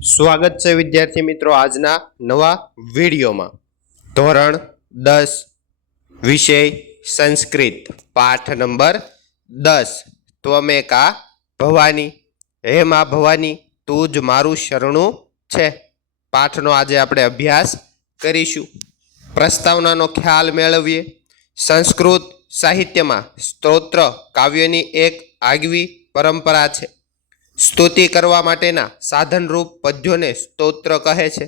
સ્વાગત છે વિદ્યાર્થી મિત્રો આજના નવા વિડીયોમાં। ધોરણ 10 વિષય સંસ્કૃત પાઠ નંબર 10 ત્વમેકા ભવાની। હે માં ભવાની તું જ મારું શરણું છે। પાઠનો આજે આપણે અભ્યાસ કરીશું। પ્રસ્તાવનાનો ખ્યાલ મેળવીએ। સંસ્કૃત સાહિત્યમાં સ્તોત્ર કાવ્યની એક આગવી પરંપરા છે। સ્તુતિ કરવા માટેના સાધનરૂપ પદ્યોને સ્તોત્ર કહે છે।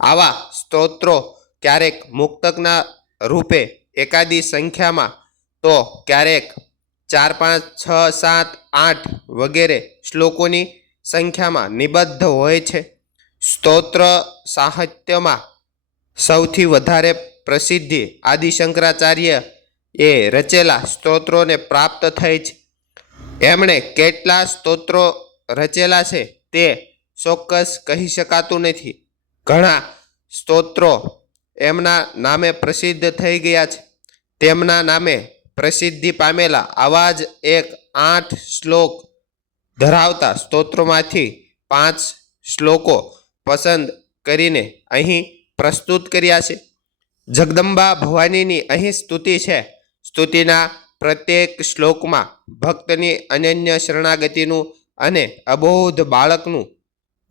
આવા સ્તોત્રો ક્યારેક મુક્તકના રૂપે એકાદી સંખ્યામાં તો ક્યારેક 4, 5, 6, 7, 8 વગેરે શ્લોકોની સંખ્યામાં નિબદ્ધ હોય છે। સ્તોત્ર સાહિત્યમાં સૌથી વધારે પ્રસિદ્ધિ આદિ શંકરાચાર્ય એ રચેલા સ્તોત્રોને પ્રાપ્ત થઈ છે। એમણે કેટલા સ્તોત્રો રચેલા છે તે ચોક્કસ કહી શકાતું નથી। ઘણા સ્તોત્રો એમના નામે પ્રસિદ્ધ થઈ ગયા છે। તેમના નામે પ્રસિદ્ધિ પામેલા આવા જ એક 8 શ્લોક ધરાવતા સ્તોત્રોમાંથી 5 શ્લોકો પસંદ કરીને અહીં પ્રસ્તુત કર્યા છે। જગદંબા ભવાનીની અહીં સ્તુતિ છે। સ્તુતિના પ્રત્યેક શ્લોકમાં ભક્તની અનન્ય શરણાગતિનું અને અબોધ બાળકનું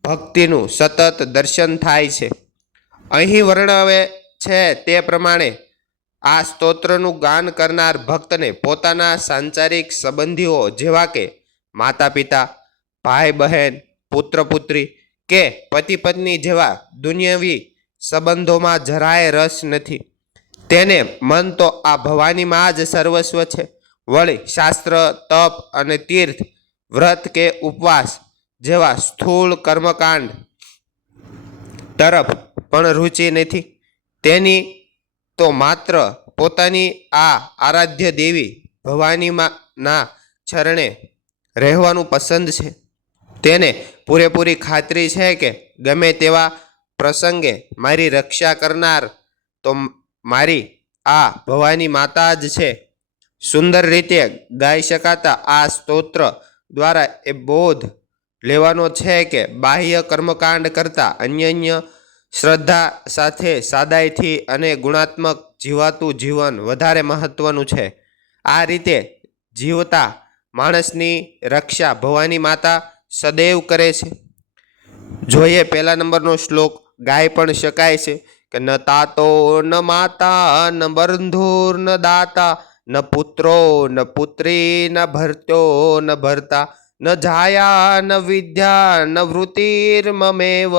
ભક્તિનું સતત દર્શન થાય છે। અહીં વર્ણવે છે તે પ્રમાણે આ સ્તોત્રનું ગાન કરનાર ભક્તને પોતાના સાંસારિક સંબંધીઓ જેવા કે માતા પિતા, ભાઈ બહેન, પુત્ર પુત્રી કે પતિ પત્ની જેવા દુન્યવી સંબંધોમાં જરાય રસ નથી। તેને મન તો આ ભવાનીમાં જ સર્વસ્વ છે। વળી શાસ્ત્ર, તપ અને તીર્થ, વ્રત કે ઉપવાસ જેવા સ્થૂળ કર્મકાંડ તરફ પણ રુચિ નથી। તેની તો માત્ર પોતાની આ આરાધ્ય દેવી ભવાનીના ચરણે રહેવાનું પસંદ છે। તેને પૂરેપૂરી ખાતરી છે કે ગમે તેવા પ્રસંગે મારી રક્ષા કરનાર તો મારી આ ભવાની માતા જ છે। સુંદર રીતે ગાઈ શકાતા આ સ્તોત્ર દ્વારા એ બોધ લેવાનો છે કે બાહ્ય કર્મકાંડ કરતાં અન્ય શ્રદ્ધા સાથે સાદાઈથી અને ગુણાત્મક જીવાતું જીવન વધારે મહત્વનું છે। આ રીતે જીવતા માણસની રક્ષા ભવાની માતા સદૈવ કરે છે। જોઈએ પહેલા નંબરનો શ્લોક ગાઈ પણ શકાય છે કે ન તાતો ન માતા ન બંધુર ન દાતા ન પુત્રો ન પુત્રી ન ભર્ત્યો ન ભર્તા ન જાયા ન વિદ્યા ન વૃત્તિર્મમેવ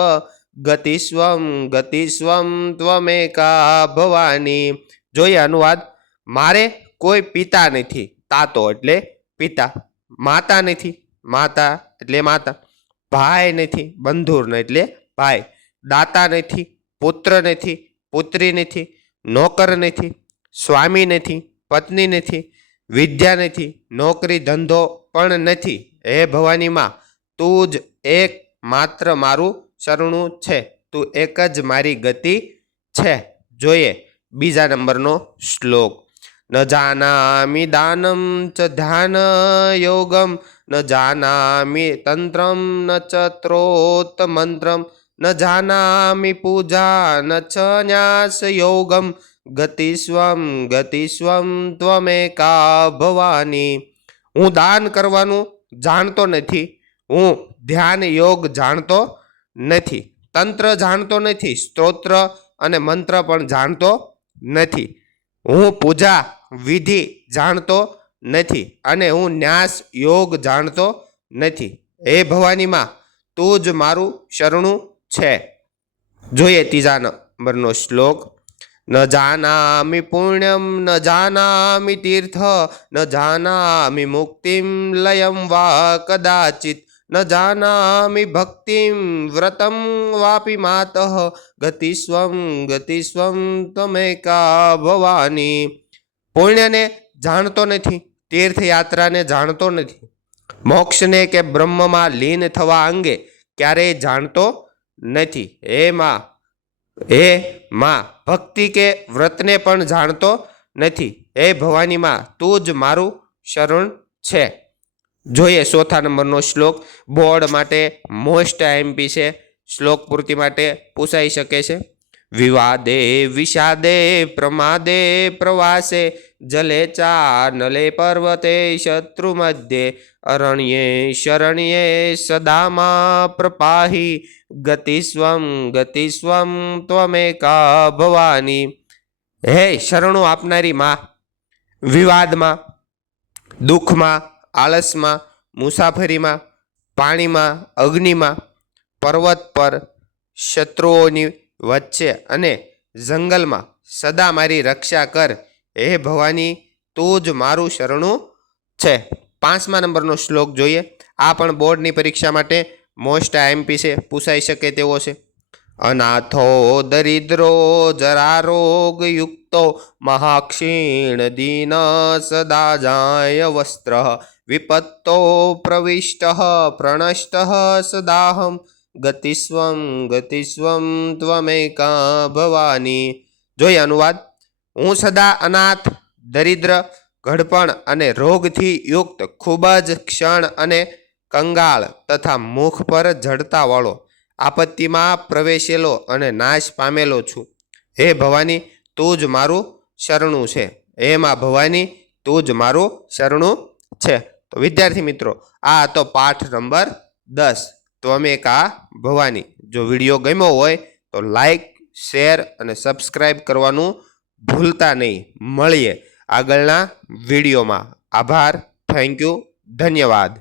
ગતિસ્વમ ત્વમેકા ભવાની। જોઈએ અનુવાદ। મારે કોઈ પિતા નથી, તાતો એટલે પિતા, માતા નથી, માતા એટલે માતા, ભાઈ નથી, બંધુર એટલે ભાઈ, દાતા નથી, પુત્ર નથી, પુત્રી નથી, નોકર નથી, સ્વામી નથી, પત્ની નથી, વિદ્યા નથી, નોકરી ધંધો પણ નથી। હે ભવાનીમાં તું જ એક માત્ર મારું શરણું છે। તું એક જ મારી ગતિ છે। જોઈએ બીજા નંબરનો શ્લોક। ન જાનામિ દાનમ ચ ધ્યાન યોગમ ન જાનામિ તંત્રમ ન ચ ત્રોત મંત્રમ ન જાનામિ પૂજા ન ચ ન્યાસ યોગમ ગતિસ્વમ ત્વમેકા ભવાની। હું દાન કરવાનું જાણતો નથી, હું ધ્યાન યોગ જાણતો નથી, તંત્ર જાણતો નથી, સ્તોત્ર અને મંત્ર પણ જાણતો નથી, હું પૂજા વિધિ જાણતો નથી અને હું ન્યાસ યોગ જાણતો નથી। હે ભવાનીમાં તું જ મારું શરણું છે। જોઈએ ત્રીજા નંબરનો શ્લોક। ન જાનામિ પુણ્યમ ન જાનામિ તીર્થ ન જાનામિ મુક્તિમ લયમ વા કદાચિત ન જાનામિ ભક્તિમ વ્રતમ વાપી માતઃ ગતિસ્વમ ત્વમેકા ભવાની। પુણ્યને જાણતો નથી, તીર્થયાત્રાને જાણતો નથી, મોક્ષને કે બ્રહ્મમાં લીન થવા અંગે ક્યારેય જાણતો નથી। હે માં ભક્તિ કે વ્રતને પણ જાણતો નથી। હે ભવાનીમાં તું જ મારું શરણ છે। જોઈએ ચોથા નંબરનો શ્લોક। બોર્ડ માટે મોસ્ટ આઈએમપી છે। શ્લોક પૂર્તિ માટે પૂછાઈ શકે છે. વિવાદે વિષાદે પ્રમાદે પ્રવાસે જલે ચા નલે પર્વતે શત્રુ મધ્યે અરણ્યે શરણ્યે સદામાં પ્રપાહી ગતિસ્વમ ત્વમેકા ભવાની. હે શરણું આપનારી માં, વિવાદમાં, દુઃખમાં, આળસમાં, મુસાફરીમાં, પાણીમાં, અગ્નિમાં, પર્વત પર, શત્રુઓની વચ્ચે અને જંગલમાં સદા મારી રક્ષા કર. હે ભવાની, તું જ મારું શરણું છે. 5મા નંબરનો શ્લોક જોઈએ. આ પણ બોર્ડની પરીક્ષા માટે મોસ્ટ આઈએમપી છે, પૂછાઈ શકે તેવો છે. અનાથો દરિદ્રો જરારોગ યુક્તો મહાક્ષીણ દીન સદા જાય વસ્ત્ર વિપત્તો પ્રવિષ્ટ પ્રણષ્ટ સદાહમ ગતિસ્વમ ત્વમેકા ભવાની. જોઈએ અનુવાદ. હું સદા અનાથ, દરિદ્ર, ઘડપણ અને રોગથી યુક્ત, ખૂબ જ ક્ષણ અને કંગાળ તથા મુખ પર જડતા વાળો, આપત્તિમાં પ્રવેશેલો અને નાશ પામેલો છું. હે ભવાની, તું જ મારું શરણું છે. હે માં ભવાની, તું જ મારું શરણું છે. તો વિદ્યાર્થી મિત્રો, આ હતો પાઠ નંબર 10 ત્વમેકા ભવાની. જો વિડીયો ગમ્યો હોય તો લાઈક, શેર અને સબસ્ક્રાઈબ કરવાનું ભૂલતા નહીં. મળીએ આગળના વિડીયોમાં. આભાર. Thank you. ધન્યવાદ.